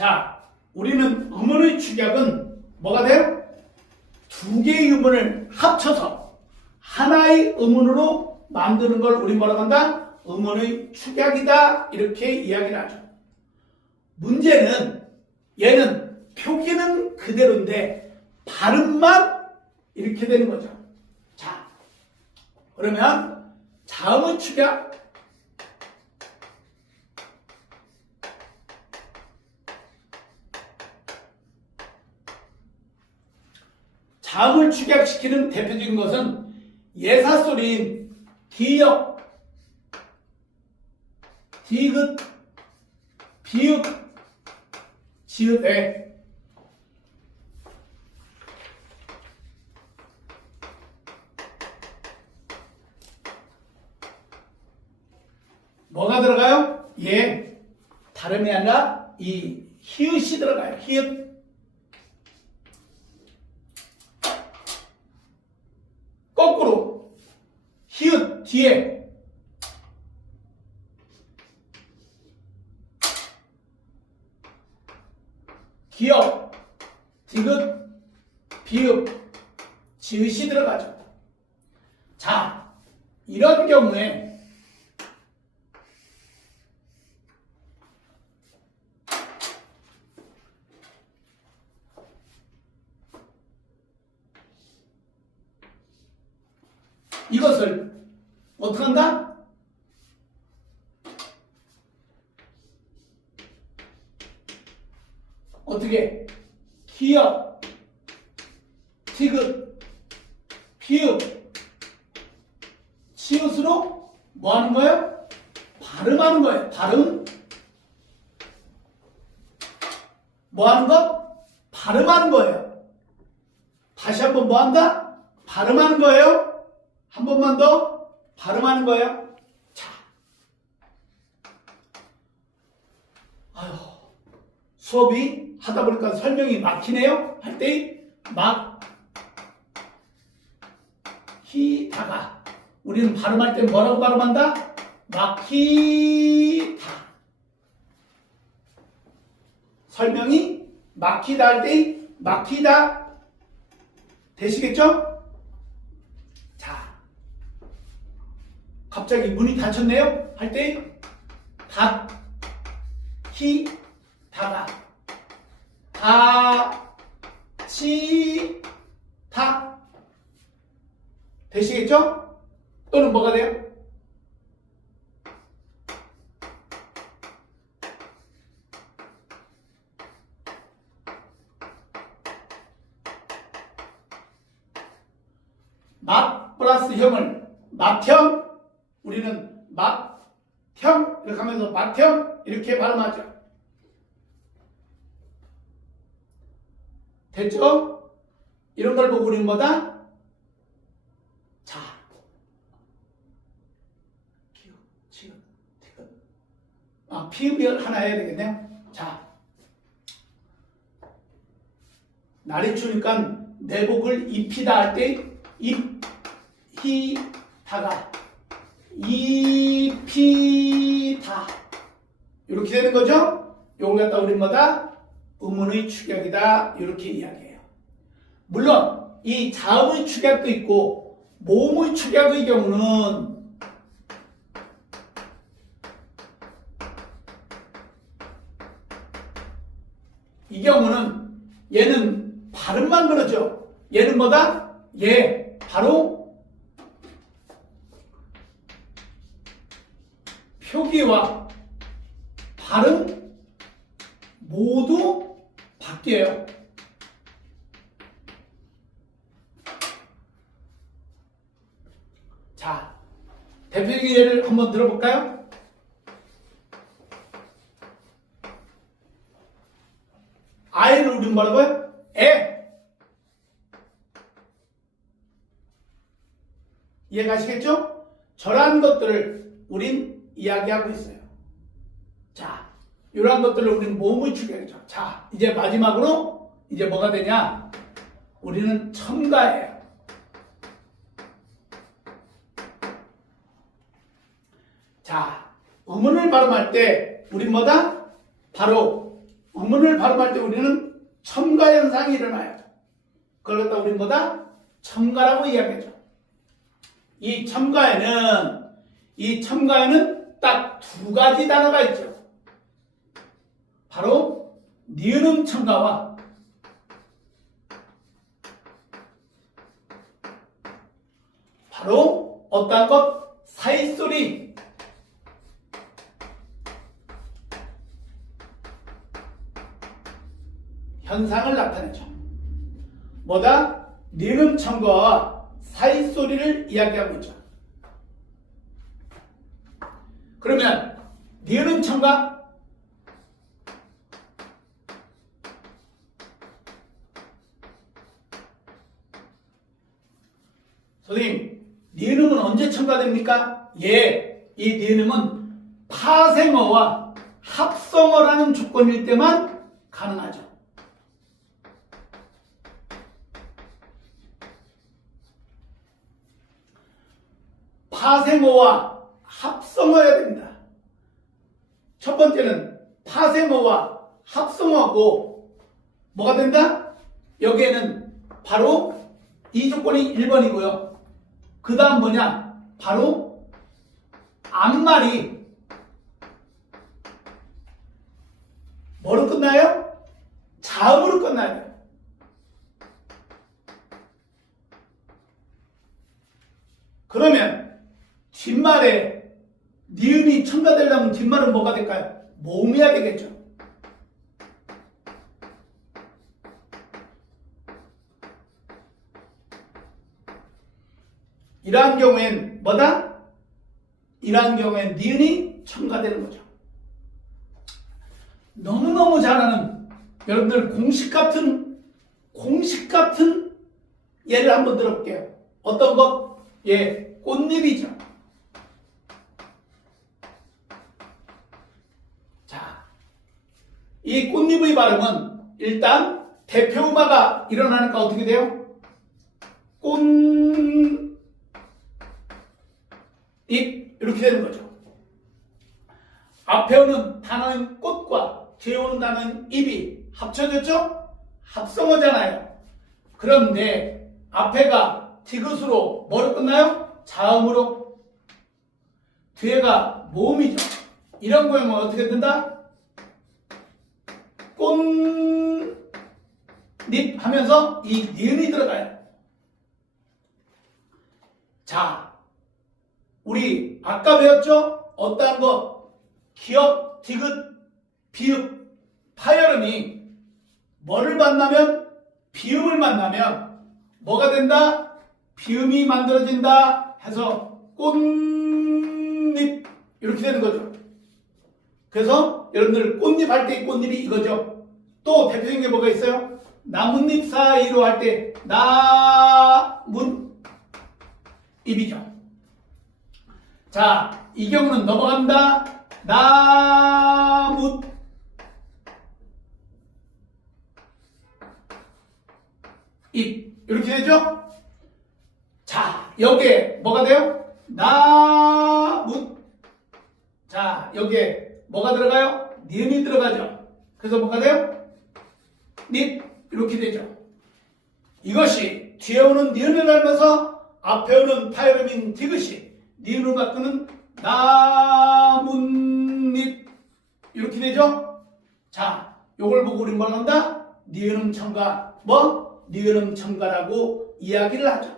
자, 우리는 음운의 축약은 뭐가 돼요? 두 개의 음운을 합쳐서 하나의 음운으로 만드는 걸 우리 뭐라고 한다? 음운의 축약이다. 이렇게 이야기를 하죠. 문제는 얘는 표기는 그대로인데 발음만 이렇게 되는 거죠. 자, 그러면 자음의 축약, 자음을 축약시키는 대표적인 것은 예사소리인 기역, 디귿, 비읍, 지읒에 뭐가 들어가요? 예, 다름이 아니라 이 히읗이 들어가요. 히읗. 거꾸로 히읗 뒤에 기역, 디귿, 비읍, 지읒이 들어가죠. 자, 이런 경우에 이것을 어떻게 한다? 어떻게? 기역, 디귿, 비읍, 치읓으로 뭐 하는 거예요? 발음하는 거예요. 발음. 뭐 하는 것? 발음하는 거예요. 다시 한번 뭐 한다? 발음하는 거예요. 한 번만 더 발음하는 거예요. 자, 아유, 수업이 하다 보니까 설명이 막히네요. 할 때 막히다가 우리는 발음할 때 뭐라고 발음한다? 막히다. 설명이 막히다 할 때 막히다 되시겠죠? 갑자기 문이 닫혔네요? 할 때 닫히다가 닫히다 되시겠죠? 또는 뭐가 돼요? 맛 플러스 형을 맛형, 우리는 맛형 이렇게 하면서 맛형 이렇게 발음하죠. 됐죠? 이런 걸 보고 우리는 뭐다? 자, 기역, 지읒, 디귿. 피읍이 하나 해야 되겠네요. 자, 날이 추우니까 내복을 입히다 할 때 입히다가 입히다 이렇게 되는 거죠. 요걸 갖다 우리 뭐다? 음운의 축약이다 이렇게 이야기해요. 물론 이 자음의 축약도 있고 모음의 축약의 경우는 이 경우는 얘는 발음만 그러죠. 얘는 뭐다? 얘 바로 표기와 발음 모두 바뀌어요. 자, 대표적인 예를 한번 들어볼까요? 아이를 우리는 뭐라고요? 애. 이해가시겠죠? 저러한 것들을 우린 이야기하고 있어요. 자, 이러한 것들을 우리는 모음의 축약이죠. 자, 이제 마지막으로 이제 뭐가 되냐? 우리는 첨가예요. 자, 음운을 발음할 때 우린 뭐다? 바로 음운을 발음할 때 우리는 첨가 현상이 일어나요. 그걸 갖다 우리는 뭐다? 첨가라고 이야기하죠. 이 첨가에는 딱 두 가지 단어가 있죠. 바로 니은음 첨가와 바로 어떠한 것? 사이소리. 현상을 나타내죠. 뭐다? 니은 첨가와 사이소리를 이야기하고 있죠. 그러면 니은 첨가 선생님, 니은음은 언제 첨가됩니까? 예, 이 니은음은 파생어와 합성어라는 조건일 때만 가능하죠. 파생어와 합성어여야 됩니다. 첫 번째는 파생어와 합성어고 뭐가 된다? 여기에는 바로 이 조건이 1번이고요. 그 다음 뭐냐? 바로 앞말이 뭐로 끝나요? 자음으로 끝나야 돼요. 그러면 뒷말에 니은이 첨가되려면 뒷말은 뭐가 될까요? 모음해야 되겠죠. 이러한 경우엔 뭐다? 이러한 경우엔 니은이 첨가되는 거죠. 너무너무 잘 아는 여러분들 공식 같은 예를 한번 들어볼게요. 어떤 것? 예, 꽃잎이죠. 자, 이 꽃잎의 발음은 일단 대표음화가 일어나니까 어떻게 돼요? 꽃잎 이렇게 되는 거죠. 앞에 오는 단어는 꽃과 뒤에 오는 단어는 잎이 합쳐졌죠? 합성어잖아요. 그런데 앞에가 디귿으로 뭐로 끝나요? 자음으로. 뒤에가 모음이죠. 이런 거면 어떻게 된다? 꽃잎 하면서 이 니은이 들어가요. 자, 우리 아까 배웠죠? 어떠한 것? 기역, 디귿, 비읍, 파열음이 뭐를 만나면? 비음을 만나면 뭐가 된다? 비음이 만들어진다 해서 꽃잎 이렇게 되는 거죠. 그래서 여러분들 꽃잎 할 때 꽃잎이 이거죠. 또 대표적인 게 뭐가 있어요? 나뭇잎 사이로 할 때 나뭇잎이죠. 자, 이 경우는 넘어간다. 나뭇 잎 이렇게 되죠? 자, 여기에 뭐가 돼요? 나뭇. 자, 여기에 뭐가 들어가요? 니은이 들어가죠. 그래서 뭐가 돼요? 닛 이렇게 되죠. 이것이 뒤에 오는 니은을 닮아서 앞에 오는 파열음인 디귿이 니은으로 바꾸는 나뭇잎 이렇게 되죠. 자, 요걸 보고 우리는 뭘 한다? 니은음 첨가 니은음 첨가라고 이야기를 하죠.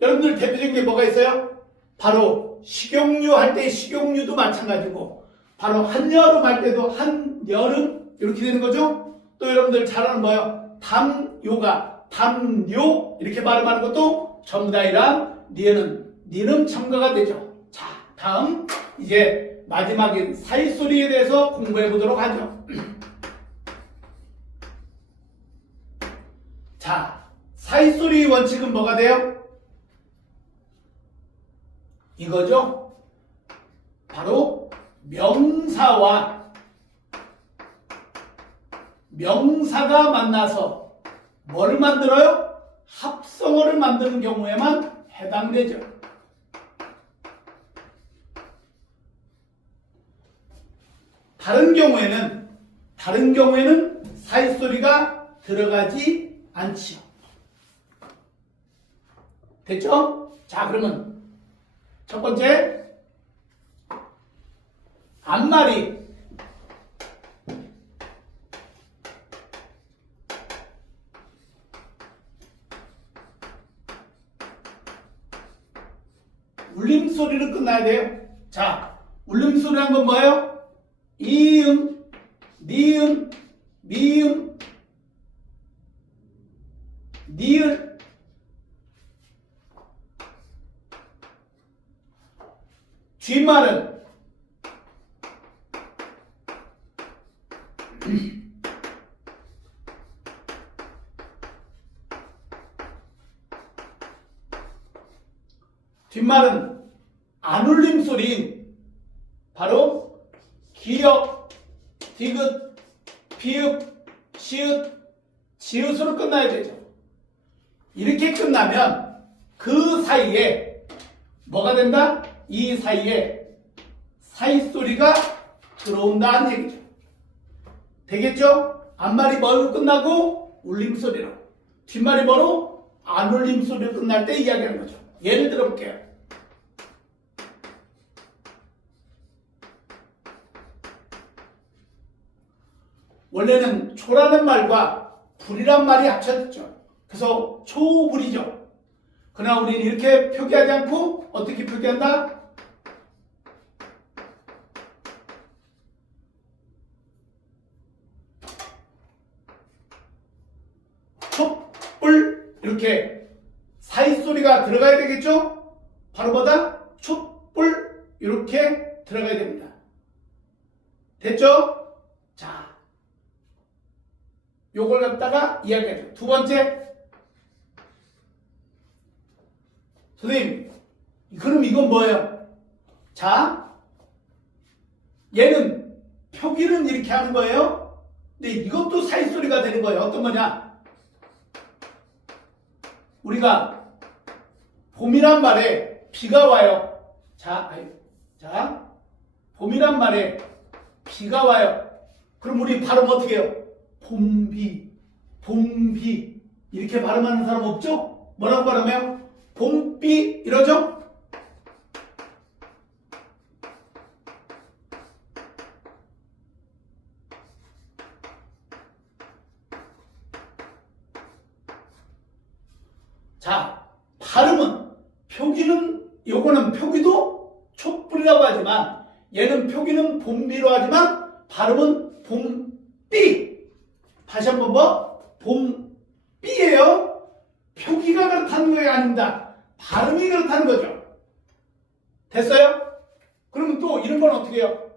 여러분들 대표적인 게 뭐가 있어요? 바로 식용유 할 때 식용유도 마찬가지고 바로 한여름 할 때도 한여름 이렇게 되는 거죠. 또 여러분들 잘 아는 뭐예요? 담요가 담요 이렇게 발음하는 것도 전부 다 이런 니은음 첨가가 되죠. 자, 다음 이제 마지막인 사이소리에 대해서 공부해 보도록 하죠. 자, 사이소리 원칙은 뭐가 돼요? 이거죠. 바로 명사가 만나서 뭘 만들어요? 합성어를 만드는 경우에만 해당되죠. 다른 다른 경우에는 사이소리가 들어가지 않지요. 됐죠? 자, 그러면 첫 번째 앞말이 울림소리로 끝나야 돼요. 자, 울림소리 한 건 뭐예요? 이음, 니음, 미음, 니을, 뒷말은 뒷말은 안 울림 소리인 바로 기역, 디귿, 비읍, 시읒, 지읒으로 끝나야 되죠. 이렇게 끝나면 그 사이에 뭐가 된다? 이 사이에 사이소리가 들어온다는 얘기죠. 되겠죠? 앞말이 뭐로 끝나고 울림소리로, 뒷말이 뭐로 안 울림소리로 끝날 때 이야기하는 거죠. 예를 들어 볼게요. 원래는 초라는 말과 불이란 말이 합쳐졌죠. 그래서 초불이죠. 그러나 우리는 이렇게 표기하지 않고 어떻게 표기한다? 촛불, 이렇게 사이소리가 들어가야 되겠죠? 바로 뭐다? 촛불, 이렇게 들어가야 됩니다. 됐죠? 자, 요걸 갖다가 이야기하죠. 두 번째, 선생님, 그럼 이건 뭐예요? 자, 얘는 표기는 이렇게 하는 거예요. 근데 이것도 사이소리가 되는 거예요. 어떤 거냐? 우리가 봄이란 말에 비가 와요. 자, 봄이란 말에 비가 와요. 그럼 우리 발음 어떻게 해요? 봄비, 봄비. 이렇게 발음하는 사람 없죠? 뭐라고 발음해요? 봄비, 이러죠? 자, 발음은, 표기는, 요거는 표기도 촛불이라고 하지만, 얘는 표기는 봄비로 하지만, 발음은 봄비. 다시 한번 뭐? 봄비예요. 표기가 그렇다는 게 아닙니다. 발음이 그렇다는 거죠. 됐어요? 그러면 또 이런 건 어떻게 해요?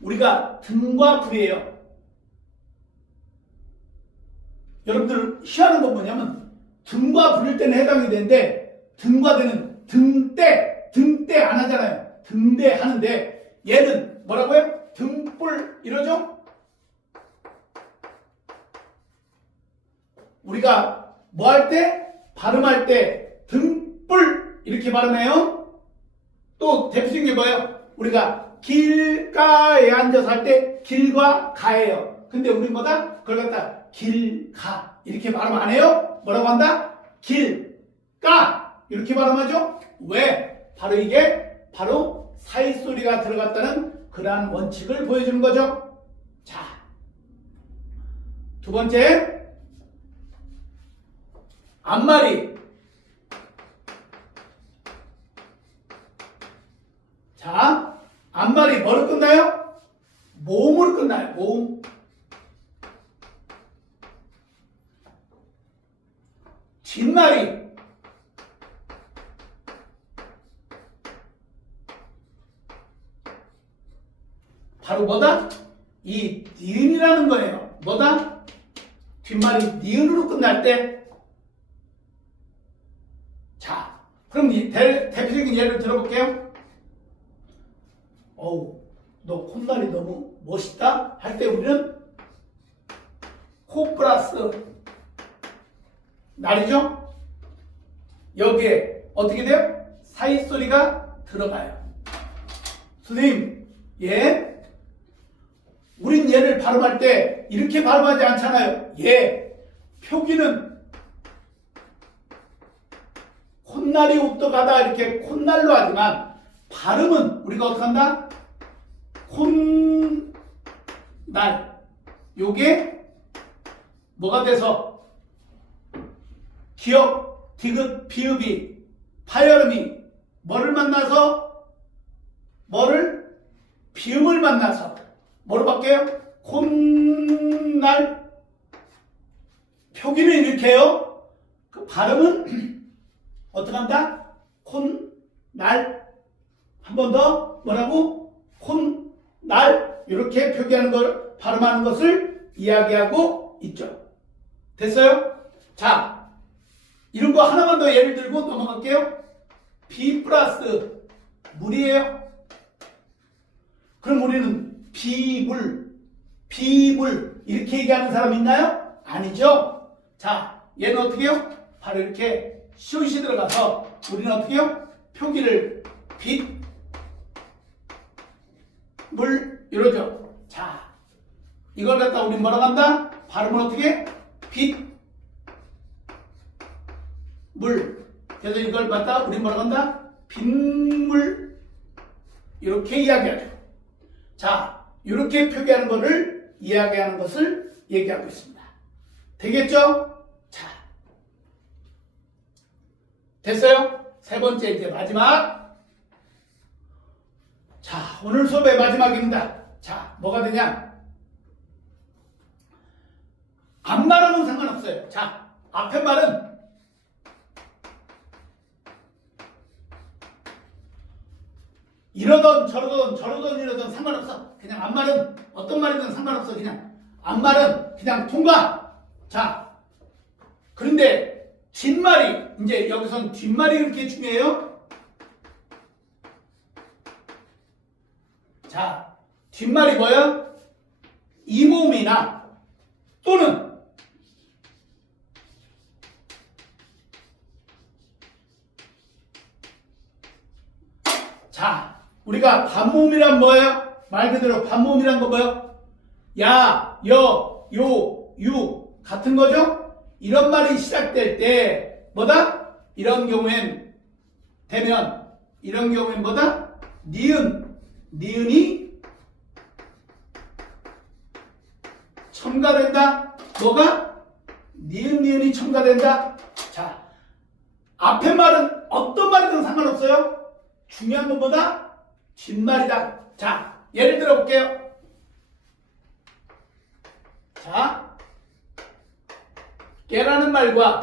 우리가 등과 불이에요. 여러분들 희한한 건 뭐냐면 등과 불일 때는 해당이 되는데 등과 대는 등대 안 하잖아요. 등대 하는데 얘는 뭐라고요? 등불 이러죠? 우리가 뭐 할 때? 발음할 때 등불 이렇게 발음해요. 또 대표적인 게 뭐예요? 우리가 길가에 앉아서 할 때 길과 가예요. 근데 우리 뭐다? 그걸 갖다 길가 이렇게 발음 안 해요? 뭐라고 한다? 길가 이렇게 발음하죠? 왜? 바로 이게 바로 사이소리가 들어갔다는 그러한 원칙을 보여주는 거죠. 자, 두 번째 앞말이 자, 앞말이 뭐로 끝나요? 모음으로 끝나요. 모음. 뒷말이 바로 뭐다? 이 니은이라는 거예요. 뭐다? 뒷말이 니은으로 끝날 때 자, 그럼 대표적인 예를 들어볼게요. 어우, 너 콧날이 너무 멋있다? 할 때 우리는 코 플러스 날이죠? 여기에 어떻게 돼요? 사이소리가 들어가요. 선생님, 예? 우린 얘를 발음할 때 이렇게 발음하지 않잖아요. 예. 표기는 콧날이 우뚝하다 이렇게 콧날로 하지만 발음은 우리가 어떻게 한다? 콧날. 요게 뭐가 돼서 기역, 디귿, 비읍이, 파열음이 뭐를 만나서 뭐를? 비음을 만나서 뭐로 바뀌어요? 콧날. 표기는 이렇게 해요. 그 발음은 어떻게 한다? 콧날. 한 번 더 뭐라고? 콧날. 이렇게 표기하는 걸, 발음하는 것을 이야기하고 있죠. 됐어요? 자, 이런 거 하나만 더 예를 들고 넘어갈게요. 비 플러스 물이에요. 그럼 우리는 비물 이렇게 얘기하는 사람 있나요? 아니죠. 자, 얘는 어떻게 해요? 바로 이렇게 시옷이 들어가서 우리는 어떻게 해요? 표기를 빛, 물 이러죠. 자, 이걸 갖다 우리 뭐라고 한다? 발음을 어떻게 해? 빛, 물. 그래서 이걸 갖다 우리 뭐라고 한다? 빗물. 이렇게 이야기하죠. 자, 이렇게 표기하는 것을 이야기하는 것을 얘기하고 있습니다. 되겠죠? 자, 됐어요? 세 번째 이제 마지막. 자, 오늘 수업의 마지막입니다. 자, 뭐가 되냐? 앞말하고는 상관없어요. 자, 앞에 말은 이러던 저러던 상관없어. 그냥 앞말은 어떤 말이든 상관없어. 그냥 앞말은 그냥 통과. 자, 그런데 뒷말이 이제 여기선 뒷말이 그렇게 중요해요. 자, 뒷말이 뭐야? 이 몸이나 또는 자, 우리가 반모음이란 뭐예요? 말 그대로 반모음이란 거 뭐예요? 야, 여, 요, 유 같은 거죠? 이런 말이 시작될 때 뭐다? 이런 경우엔 뭐다? 니은이 첨가된다. 뭐가? 니은이 첨가된다. 자, 앞에 말은 어떤 말이든 상관없어요. 중요한 건 뭐다? 뒷말이다. 자, 예를 들어 볼게요. 자, 깨라는 말과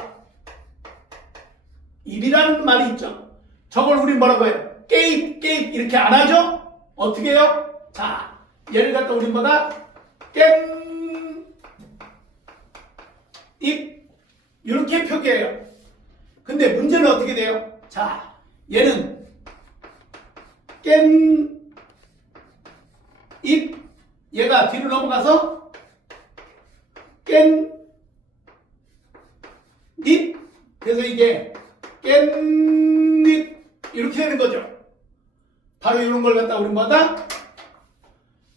입이라는 말이 있죠. 저걸 우리 뭐라고 해요? 깨입 이렇게 안 하죠? 어떻게 해요? 자, 예를 갖다 우리 뭐다? 입 이렇게 표기해요. 근데 문제는 어떻게 돼요? 자, 얘는 입 얘가 뒤로 넘어가서 깻잎. 그래서 이게 깻잎 이렇게 되는 거죠. 바로 이런 걸 갖다 우리 뭐다?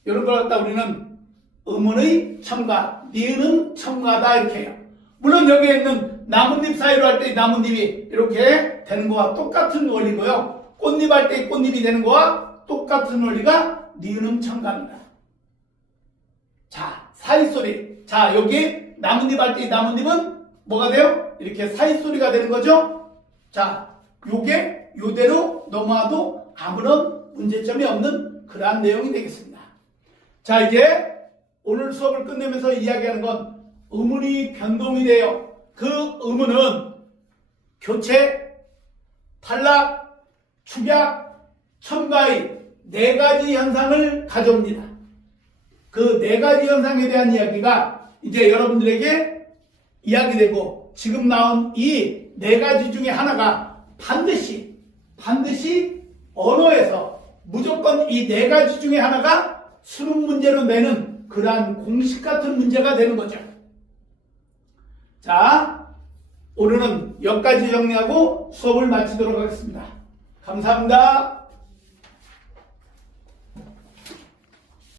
이런 걸 갖다 우리는 음운의 첨가, 니은은 첨가다 이렇게 해요. 물론 여기에 있는 나뭇잎 사이로 할 때 나뭇잎이 이렇게 되는 거와 똑같은 원리고요. 꽃잎 할 때 꽃잎이 되는 거와 똑같은 원리가 니은음 첨가입니다. 자, 사이소리. 자, 여기 나뭇잎 할 때 나뭇잎은 뭐가 돼요? 이렇게 사이소리가 되는 거죠. 자, 요게 요대로 넘어와도 아무런 문제점이 없는 그러한 내용이 되겠습니다. 자, 이제 오늘 수업을 끝내면서 이야기하는 건 음운이 변동이 돼요. 그 음운은 교체, 탈락, 축약, 첨가의 네 가지 현상을 가져옵니다. 그 네 가지 현상에 대한 이야기가 이제 여러분들에게 이야기되고, 지금 나온 이 네 가지 중에 하나가 반드시 언어에서 무조건 이 네 가지 중에 하나가 수능 문제로 내는 그러한 공식 같은 문제가 되는 거죠. 자, 오늘은 여기까지 정리하고 수업을 마치도록 하겠습니다. 감사합니다.